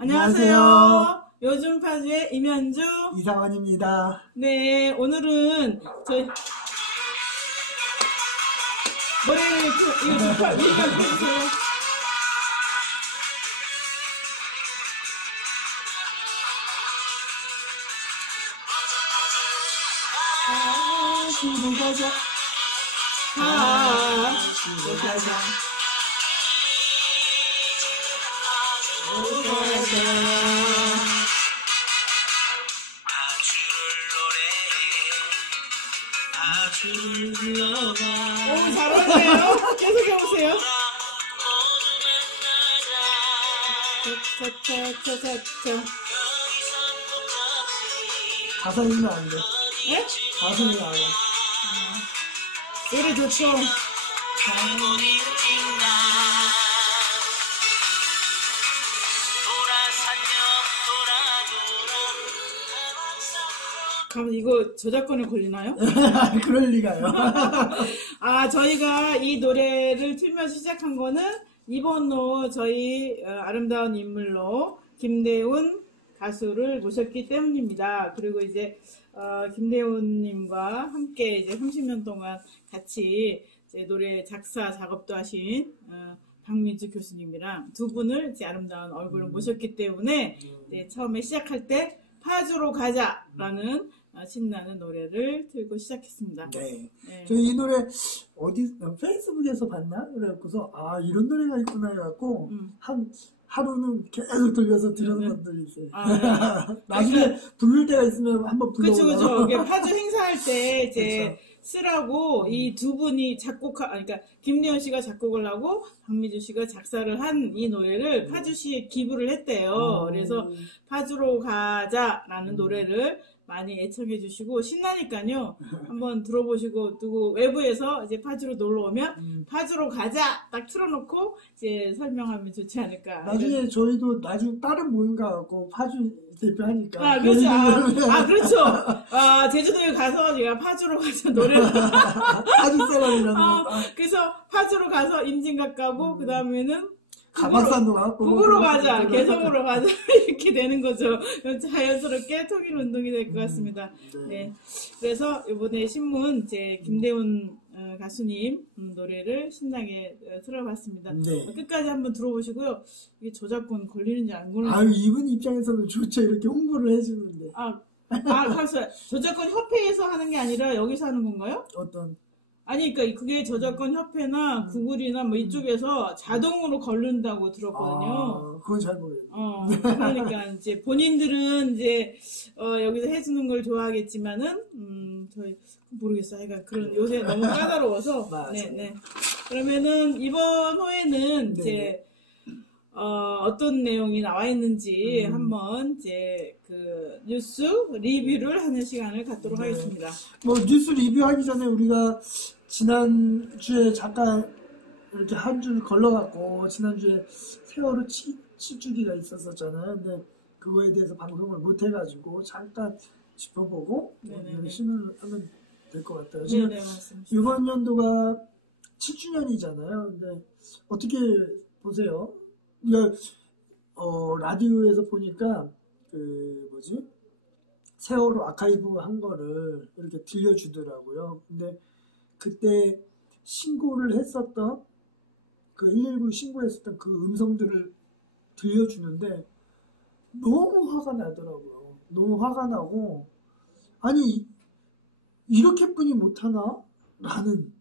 안녕하세요. 요즘 파주의 임현주 이상원입니다. 네, 오늘은 저희 노래를 이거 좀 해주세요. 지금 가자. 지금 가자. 오, 잘하네요. 계속 해보세요. 가사 읽으면 안 돼. 네? 가사 읽으면 안 돼. 노래 좋죠? 그럼 이거 저작권에 걸리나요? 그럴 리가요. 아, 저희가 이 노래를 틀면서 시작한 거는 이번호 저희 아름다운 인물로 김대훈 가수를 모셨기 때문입니다. 그리고 이제 김대훈님과 함께 이제 30년 동안 같이 이제 노래 작사 작업도 하신 박민주 교수님이랑 두 분을 이제 아름다운 얼굴을 모셨기 때문에 이제 처음에 시작할 때 파주로 가자라는 신나는 노래를 틀고 시작했습니다. 네. 네. 저 이 노래 페이스북에서 봤나? 그래갖고서 이런 노래가 있구나 해갖고 하루는 계속 돌려서 들은 분들이 있어요. 나중에 부를 때가 있으면 한번 불러보고. 그쵸. 파주 행사할 때 이제 그쵸. 쓰라고 이 두 분이 그러니까 김대훈 씨가 작곡을 하고 박미주 씨가 작사를 한 이 노래를 파주시에 기부를 했대요. 그래서 파주로 가자라는 노래를 많이 애청해 주시고 신나니까요. 한번 들어보시고 누구 외부에서 이제 파주로 놀러 오면 파주로 가자 딱 틀어놓고 이제 설명하면 좋지 않을까. 나중에 저희도 나중에 다른 모임 가갖고 파주 대표하니까. 그렇죠. 그렇죠. 제주도에 가서 제가 파주로 가서 노래를 파주 사람이라는 거. 그래서 파주로 가서 임진각 가고 그 다음에는 가박산도 가고 북으로 가자, 개성으로 가자 이렇게 되는 거죠. 자연스럽게 통일 운동이 될 것 같습니다. 네. 그래서 이번에 신문 제 김대훈 가수님 노래를 신나게 틀어봤습니다. 네. 끝까지 한번 들어보시고요. 이게 저작권 걸리는지 안 걸리는지. 이분 입장에서는 좋죠. 이렇게 홍보를 해주는데. 가수 저작권 협회에서 하는 게 아니라 여기서 하는 건가요? 어떤? 아니, 그러니까 그게 저작권 협회나 구글이나 뭐 이쪽에서 자동으로 걸른다고 들었거든요. 그건 잘 모르겠네요. 그러니까 이제 본인들은 이제 여기서 해주는 걸 좋아하겠지만은 저희 모르겠어요. 그러니까 그런 요새 너무 까다로워서. 네. 그러면은 이번 호에는 이제 어떤 내용이 나와 있는지 한번 이제 그 뉴스 리뷰를 하는 시간을 갖도록 하겠습니다. 뉴스 리뷰하기 전에 우리가 지난주에 잠깐 이렇게 한 줄 걸러갖고 지난주에 세월호 7주기가 있었잖아요. 근데 그거에 대해서 방송을 못 해가지고 잠깐 짚어보고 신문을 하면 될 것 같아요. 지금 맞습니다. 이번 연도가 7주년이잖아요. 근데 어떻게 보세요? 라디오에서 보니까 세월호 아카이브 한 거를 이렇게 들려주더라고요. 근데 그때 신고를 했었던 119 신고했었던 그 음성들을 들려주는데 너무 화가 나더라고요. 너무 화가 나고 아니 이렇게뿐이 못하나? 라는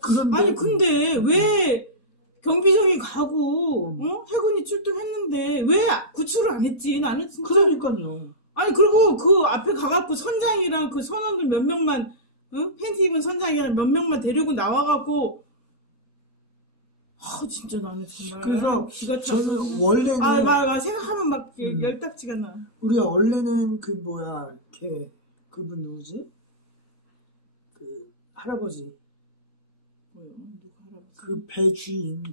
그런. 아니 근데 왜 경비정이 가고 해군이 출동했는데 왜 구출을 안 했지? 나는 진짜. 그러니까요. 아니 그리고 그 앞에 가갖고 선장이랑 그 선원들 몇 명만 팬티 입은 선장이랑 몇 명만 데리고 나와갖고 진짜 나는 정말. 그래서 기가 찼어. 저는 원래는 생각하면 막 열딱지가 나. 우리가 원래는 그분 누구지? 그 할아버지. 뭐요? 누구 할아버지? 그 배주인.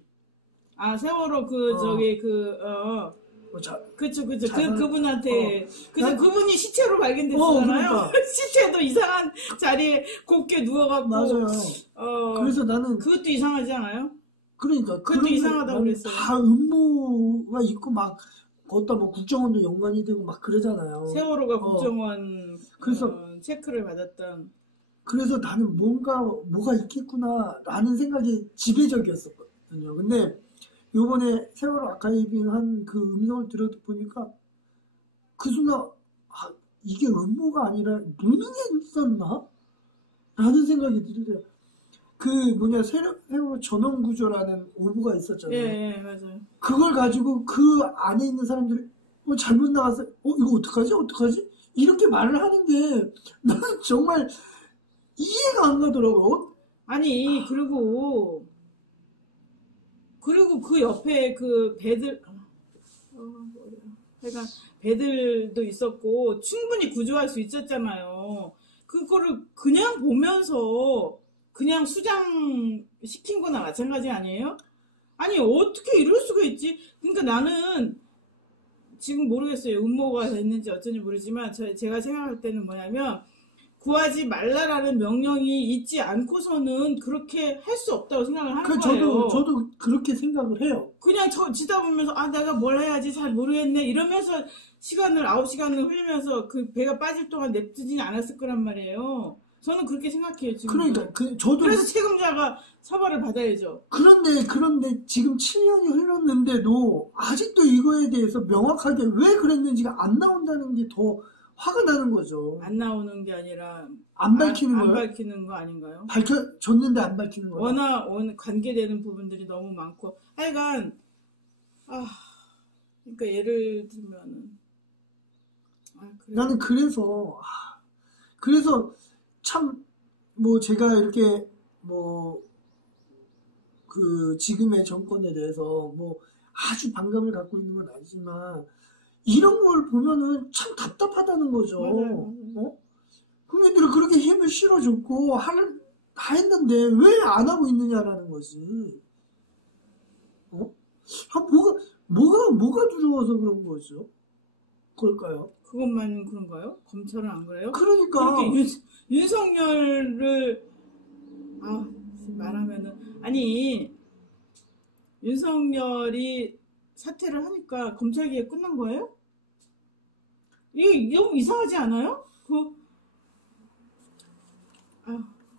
세월호 그쵸. 그분한테. 그분이 시체로 발견됐잖아요. 그러니까. 시체도 이상한 자리에 곱게 누워갖고. 맞아요. 그래서 나는. 그것도 이상하지 않아요? 그러니까 그것도 이상하다고 그랬어요. 다 음모가 있고 막 거기다 뭐 국정원도 연관이 되고 막 그러잖아요. 세월호가 국정원 그래서 체크를 받았던. 그래서 나는 뭐가 있겠구나라는 생각이 지배적이었었거든요. 근데 요번에 세월호 아카이빙 한 그 음성을 들어보니까 그 순간 이게 음모가 아니라 무능에 있었나? 라는 생각이 들어요. 그 세월호 전원구조라는 오보가 있었잖아요. 예, 맞아요. 그걸 가지고 그 안에 있는 사람들이 잘못 나가서 이거 어떡하지? 이렇게 말을 하는 게 나는 정말 이해가 안 가더라고. 아니, 그리고 그 옆에 그 배들, 그러니까 배들도 있었고, 충분히 구조할 수 있었잖아요. 그거를 그냥 보면서 그냥 수장시킨 거나 마찬가지 아니에요? 아니, 어떻게 이럴 수가 있지? 그러니까 나는 지금 모르겠어요. 음모가 됐는지 어쩐지 모르지만, 제가 생각할 때는 뭐냐면, 구하지 말라라는 명령이 있지 않고서는 그렇게 할 수 없다고 생각을 하는 거예요. 저도 그렇게 생각을 해요. 그냥 지다 보면서 내가 뭘 해야지 잘 모르겠네 이러면서 9시간을 흘리면서 그 배가 빠질 동안 냅두지는 않았을 거란 말이에요. 저는 그렇게 생각해요. 지금. 그러니까 저도 그래서 책임자가 처벌을 받아야죠. 그런데 지금 7년이 흘렀는데도 아직도 이거에 대해서 명확하게 왜 그랬는지가 안 나온다는 게 더 화가 나는 거죠. 안 나오는 게 아니라 안 밝히는 거예요? 안 밝히는 거 아닌가요? 밝혀졌는데 안 밝히는 거예요? 워낙 관계되는 부분들이 너무 많고 하여간 그러니까 예를 들면은 그래. 나는 그래서 참 제가 이렇게 그 지금의 정권에 대해서 아주 반감을 갖고 있는 건 아니지만 이런 걸 보면은 참 답답하다는 거죠. 맞아요. 국민들은 그렇게 힘을 실어줬고 다 했는데 왜 안 하고 있느냐라는 거지. 뭐가 두려워서 그런 거죠? 그럴까요? 그것만 그런가요? 검찰은 안 그래요? 그러니까 윤석열을 말하면은 윤석열이 사퇴를 하니까 검찰개혁 끝난 거예요? 이게 너무 이상하지 않아요?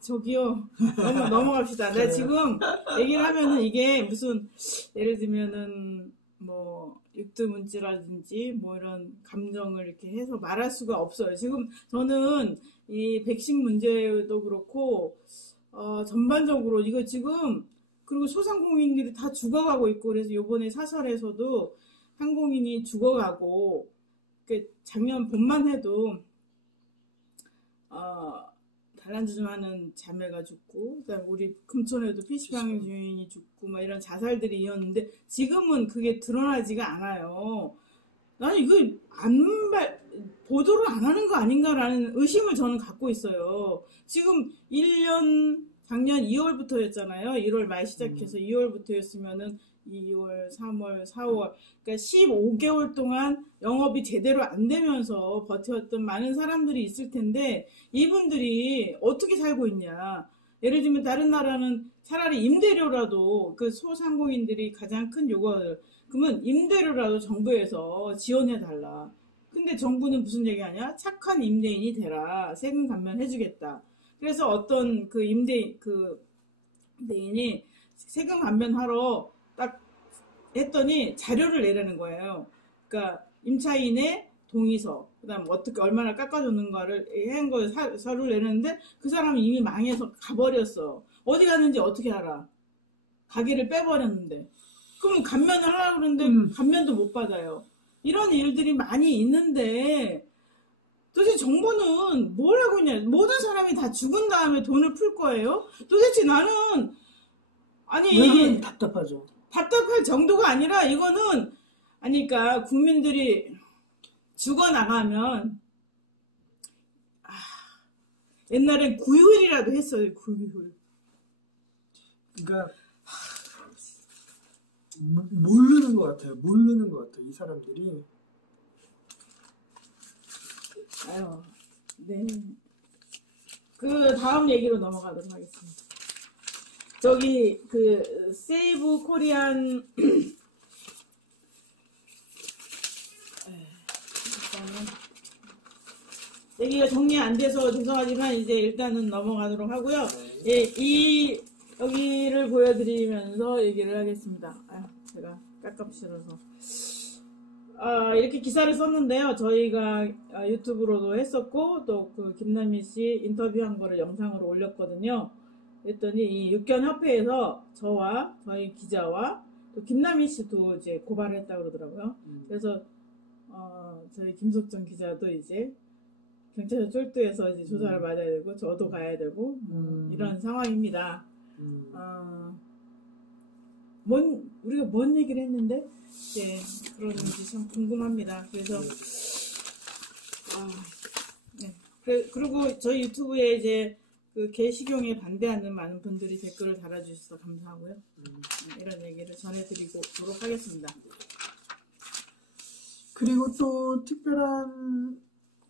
저기요. 넘어갑시다. 내가 지금 얘기를 하면은 이게 무슨, 예를 들면은, 육두문자라든지, 이런 감정을 이렇게 해서 말할 수가 없어요. 지금 저는 이 백신 문제도 그렇고, 전반적으로 이거 지금, 그리고 소상공인들이 다 죽어가고 있고, 그래서 요번에 사설에서도 항공인이 죽어가고, 작년 봄만 해도, 단란주점하는 자매가 죽고, 그다음 우리 금천에도 PC방 주인이 죽고, 이런 자살들이 이었는데, 지금은 그게 드러나지가 않아요. 나는 이거 보도를 안 하는 거 아닌가라는 의심을 저는 갖고 있어요. 지금 작년 2월부터였잖아요. 1월 말 시작해서 2월부터였으면은 2월, 3월, 4월, 그러니까 15개월 동안 영업이 제대로 안 되면서 버텼던 많은 사람들이 있을 텐데 이분들이 어떻게 살고 있냐. 예를 들면 다른 나라는 차라리 임대료라도 그 소상공인들이 가장 큰 요구를 그러면 임대료라도 정부에서 지원해달라. 근데 정부는 무슨 얘기하냐? 착한 임대인이 되라. 세금 감면해주겠다. 그래서 어떤 그 임대인이 세금 감면하러 딱 했더니 자료를 내라는 거예요. 그러니까 임차인의 동의서, 그다음 어떻게 얼마나 깎아줬는가를 한 거 서류를 내는데 그 사람이 이미 망해서 가버렸어. 어디 갔는지 어떻게 알아? 가게를 빼버렸는데. 그럼 감면을 하려고 그러는데 감면도 못 받아요. 이런 일들이 많이 있는데 도대체 정부는 뭘 하고 있냐? 모든 사람이 다 죽은 다음에 돈을 풀 거예요? 도대체 나는 왜 답답하죠. 답답할 정도가 아니라 이거는 그러니까 국민들이 죽어나가면 옛날엔 구휼이라도 했어요. 구휼. 그러니까 모르는 것 같아요. 이 사람들이. 네. 그 다음 얘기로 넘어가도록 하겠습니다. 저기 그 세이브 코리안 여기가 정리 안 돼서 죄송하지만 이제 일단은 넘어가도록 하고요. 예, 이 여기를 보여드리면서 얘기를 하겠습니다. 제가 깝깝실어서 이렇게 기사를 썼는데요. 저희가 유튜브로도 했었고 또 그 김남희 씨 인터뷰한 거를 영상으로 올렸거든요. 그랬더니 이 육견협회에서 저와 저희 기자와 또 김남희 씨도 이제 고발을 했다고 그러더라고요. 그래서 저희 김석정 기자도 이제 경찰서 쫄도해서 이제 조사를 받아야 되고 저도 가야 되고 이런 상황입니다. 우리가 뭔 얘기를 했는데 네, 그런지 참 궁금합니다. 그래서 네. 그리고 저희 유튜브에 이제 그 개식용에 반대하는 많은 분들이 댓글을 달아주셔서 감사하고요. 이런 얘기를 전해드리도록 하겠습니다. 그리고 또 특별한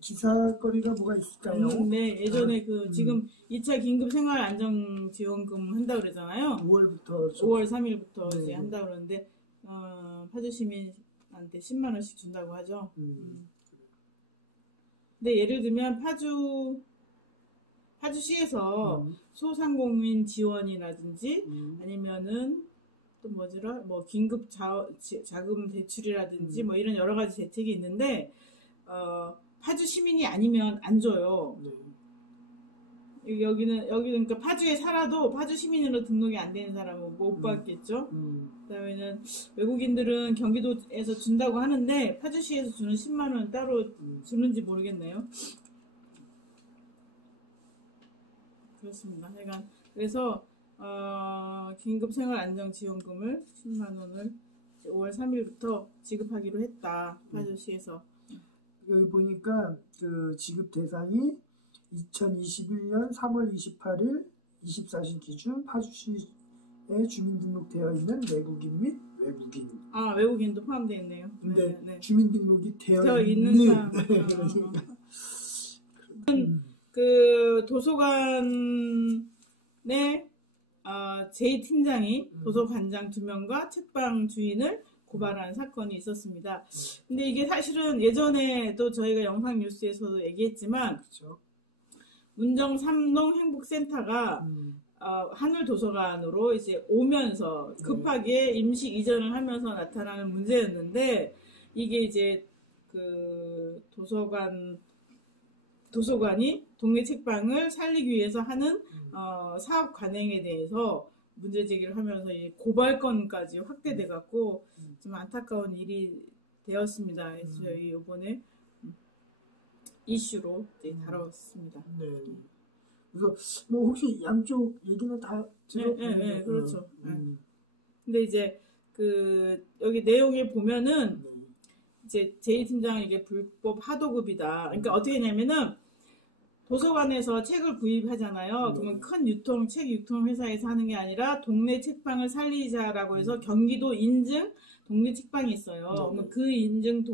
기사거리가 뭐가 있을까요? 네, 예전에 지금 2차 긴급 생활 안정 지원금 한다고 그러잖아요. 5월 3일부터 이제 한다고 그러는데 파주 시민한테 10만 원씩 준다고 하죠. 근데 예를 들면 파주시에서 소상공인 지원이라든지 아니면은 또 뭐 긴급 자금 대출이라든지 뭐 이런 여러 가지 대책이 있는데 파주 시민이 아니면 안 줘요. 여기는 그러니까 파주에 살아도 파주 시민으로 등록이 안 되는 사람은 못 받겠죠. 그다음에는 외국인들은 경기도에서 준다고 하는데 파주시에서 주는 10만 원 따로 주는지 모르겠네요. 그렇습니다. 그래서 긴급 생활 안정 지원금을 10만 원을 5월 3일부터 지급하기로 했다. 파주시에서. 여기 보니까 그 지급 대상이 2021년 3월 28일 24시 기준 파주시에 주민등록되어 있는 내국인 및 외국인. 외국인도 포함되어 있네요. 근데 네. 주민등록이 되어 있는 사람. 그 도서관의 제2팀장이 도서관장 2명과 책방 주인을 고발한 사건이 있었습니다. 근데 이게 사실은 예전에도 저희가 영상 뉴스에서도 얘기했지만 그렇죠. 문정 3동 행복센터가 하늘도서관으로 이제 오면서 급하게 임시 이전을 하면서 나타나는 문제였는데 이게 이제 그 도서관이 동네 책방을 살리기 위해서 하는 사업 관행에 대해서 문제 제기를 하면서 이 고발건까지 확대돼 갖고 좀 안타까운 일이 되었습니다. 그래서 저희 이번에 이슈로 이제 다뤘습니다. 네. 그래서 뭐 혹시 양쪽 얘기는 다 들었나요? 네, 그렇죠. 근데 이제 여기 내용에 보면은 이제 제2팀장은 이게 불법 하도급이다. 그러니까 어떻게 했냐면은 도서관에서 책을 구입하잖아요. 그러면 큰 책 유통 회사에서 하는 게 아니라 동네 책방을 살리자라고 해서 경기도 인증 동네 책방이 있어요. 그러면 그 인증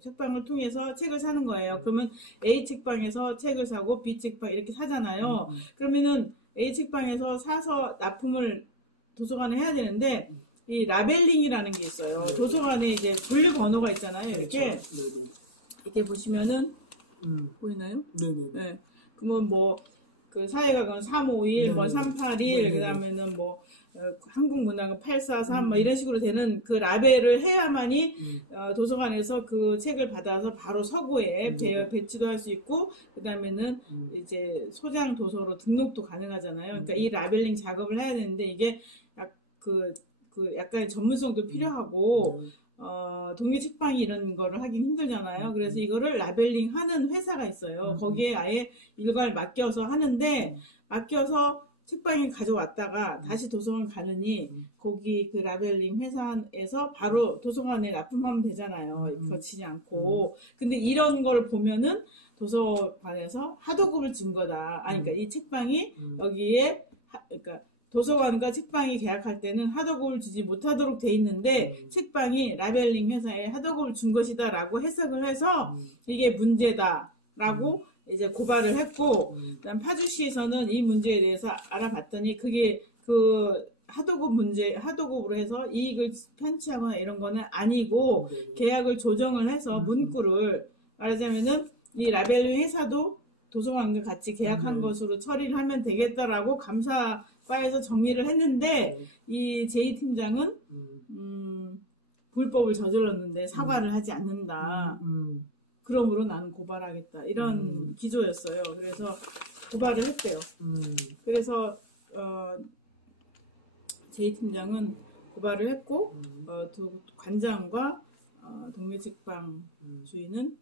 책방을 통해서 책을 사는 거예요. 그러면 A 책방에서 책을 사고 B 책방 이렇게 사잖아요. 그러면은 A 책방에서 사서 납품을 도서관에 해야 되는데 이 라벨링이라는 게 있어요. 도서관에 이제 분류 번호가 있잖아요. 이렇게 이렇게 보시면은 보이나요? 네. 그러면 뭐 그 사회가건 351, 뭐 381, 그다음에는 뭐 한국문학은 843, 뭐 이런 식으로 되는 그 라벨을 해야만이 도서관에서 그 책을 받아서 바로 서고에 배치도 할 수 있고, 그다음에는 이제 소장 도서로 등록도 가능하잖아요. 그러니까 이 라벨링 작업을 해야 되는데 이게 약간의 전문성도 필요하고. 동네 책방이 이런 거를 하긴 힘들잖아요. 그래서 이거를 라벨링 하는 회사가 있어요. 거기에 아예 일괄 맡겨서 하는데, 맡겨서 책방에 가져왔다가 다시 도서관 가느니, 거기 그 라벨링 회사에서 바로 도서관에 납품하면 되잖아요. 거치지 않고. 근데 이런 걸 보면은 도서관에서 하도급을 준 거다. 그러니까 이 책방이 여기에, 그러니까 도서관과 책방이 계약할 때는 하도급을 주지 못하도록 돼 있는데 책방이 라벨링 회사에 하도급을 준 것이다 라고 해석을 해서 이게 문제다 라고 이제 고발을 했고, 그다음 파주시에서는 이 문제에 대해서 알아봤더니 그게 그 하도급으로 해서 이익을 편취하거나 이런 거는 아니고 네. 계약을 조정을 해서 문구를 말하자면은 이 라벨링 회사도 도서관과 같이 계약한 것으로 처리를 하면 되겠다라고 감사과에서 정리를 했는데 이 제이 팀장은 불법을 저질렀는데 사과를 하지 않는다. 그러므로 나는 고발하겠다. 이런 기조였어요. 그래서 고발을 했대요. 그래서 제이 팀장은 고발을 했고 두 관장과 동묘책방 주인은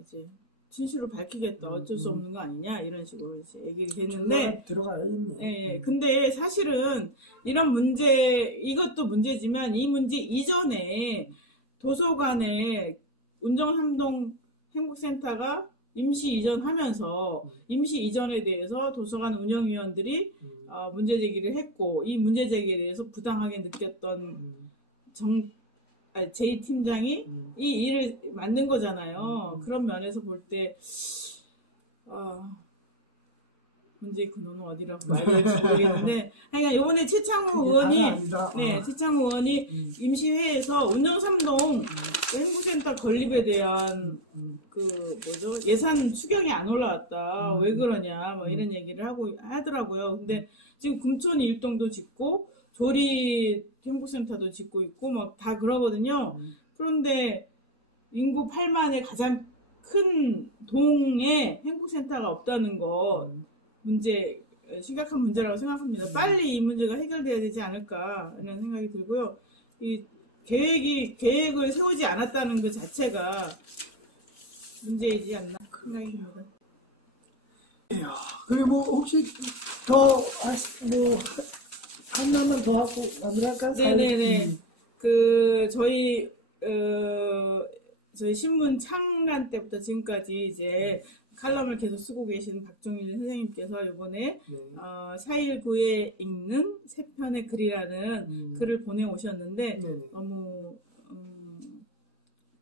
이제 진실을 밝히겠다. 어쩔 수 없는 거 아니냐 이런 식으로 이제 얘기를 했는데 들어가야겠네. 예, 근데 사실은 이런 문제 이것도 문제지만 이 문제 이전에 도서관에 운정삼동 행복센터가 임시 이전하면서 임시 이전에 대해서 도서관 운영위원들이 문제 제기를 했고 이 문제 제기에 대해서 부당하게 느꼈던 제이 팀장이 이 일을 만든 거잖아요. 그런 면에서 볼 때 문제의 근원은 어디라고 말할지 모르겠는데 하여간 이번에 최창호 의원이 임시회에서 운정삼동 행복센터 건립에 대한 예산 추경이 안 올라왔다. 왜 그러냐 뭐 이런 얘기를 하더라고요. 근데 지금 금천 일동도 짓고 조리 행복센터도 짓고 있고 막 다 그러거든요. 그런데 인구 8만의 가장 큰 동에 행복센터가 없다는 거 심각한 문제라고 생각합니다. 빨리 이 문제가 해결돼야 되지 않을까 이런 생각이 들고요. 이 계획을 세우지 않았다는 것 자체가 문제이지 않나 생각이 듭니다. 그리고 혹시 하나만 더 하고 마무리할까요? 네네네. 저희 신문 창간 때부터 지금까지 이제 칼럼을 계속 쓰고 계시는 박종일 선생님께서 이번에 4.19에 읽는 세 편의 글이라는 글을 보내오셨는데 너무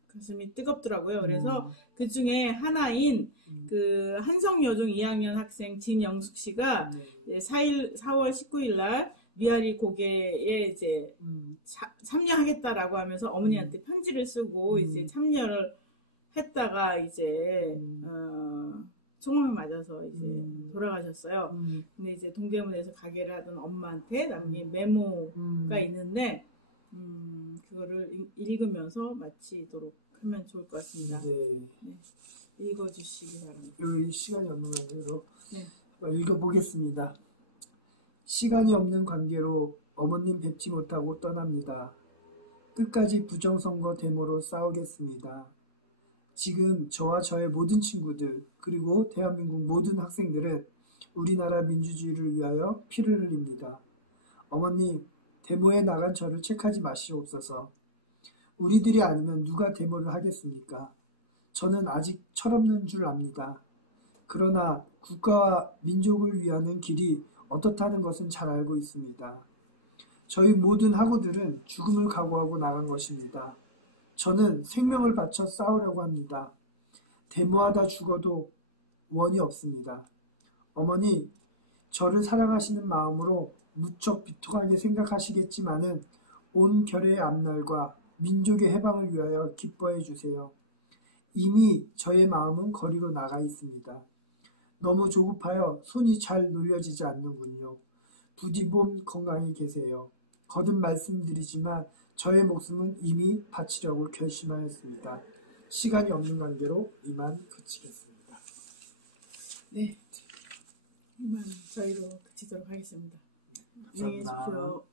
가슴이 뜨겁더라고요. 그래서 그 중에 하나인 그 한성여중 2학년 학생 진영숙 씨가 4월 19일 날 미아리 고개에 이제 참여하겠다라고 하면서 어머니한테 편지를 쓰고 이제 참여를 했다가 이제 총을 맞아서 이제 돌아가셨어요. 근데 이제 동대문에서 가게를 하던 엄마한테 남긴 메모가 있는데 그거를 읽으면서 마치도록 하면 좋을 것 같습니다. 네. 읽어주시기 바랍니다. 여기 시간이 없는 관계로 읽어보겠습니다. 시간이 없는 관계로 어머님 뵙지 못하고 떠납니다. 끝까지 부정선거 데모로 싸우겠습니다. 지금 저와 저의 모든 친구들 그리고 대한민국 모든 학생들은 우리나라 민주주의를 위하여 피를 흘립니다. 어머님, 데모에 나간 저를 책하지 마시옵소서. 우리들이 아니면 누가 데모를 하겠습니까? 저는 아직 철없는 줄 압니다. 그러나 국가와 민족을 위하는 길이 어떻다는 것은 잘 알고 있습니다. 저희 모든 학우들은 죽음을 각오하고 나간 것입니다. 저는 생명을 바쳐 싸우려고 합니다. 데모하다 죽어도 원이 없습니다. 어머니, 저를 사랑하시는 마음으로 무척 비통하게 생각하시겠지만은 온 결의 앞날과 민족의 해방을 위하여 기뻐해 주세요. 이미 저의 마음은 거리로 나가 있습니다. 너무 조급하여 손이 잘 놀려지지 않는군요. 부디 몸 건강히 계세요. 거듭 말씀드리지만 저의 목숨은 이미 바치려고 결심하였습니다. 시간이 없는 관계로 이만 그치겠습니다. 네, 이만 저희로 그치도록 하겠습니다. 안녕히 계십시오.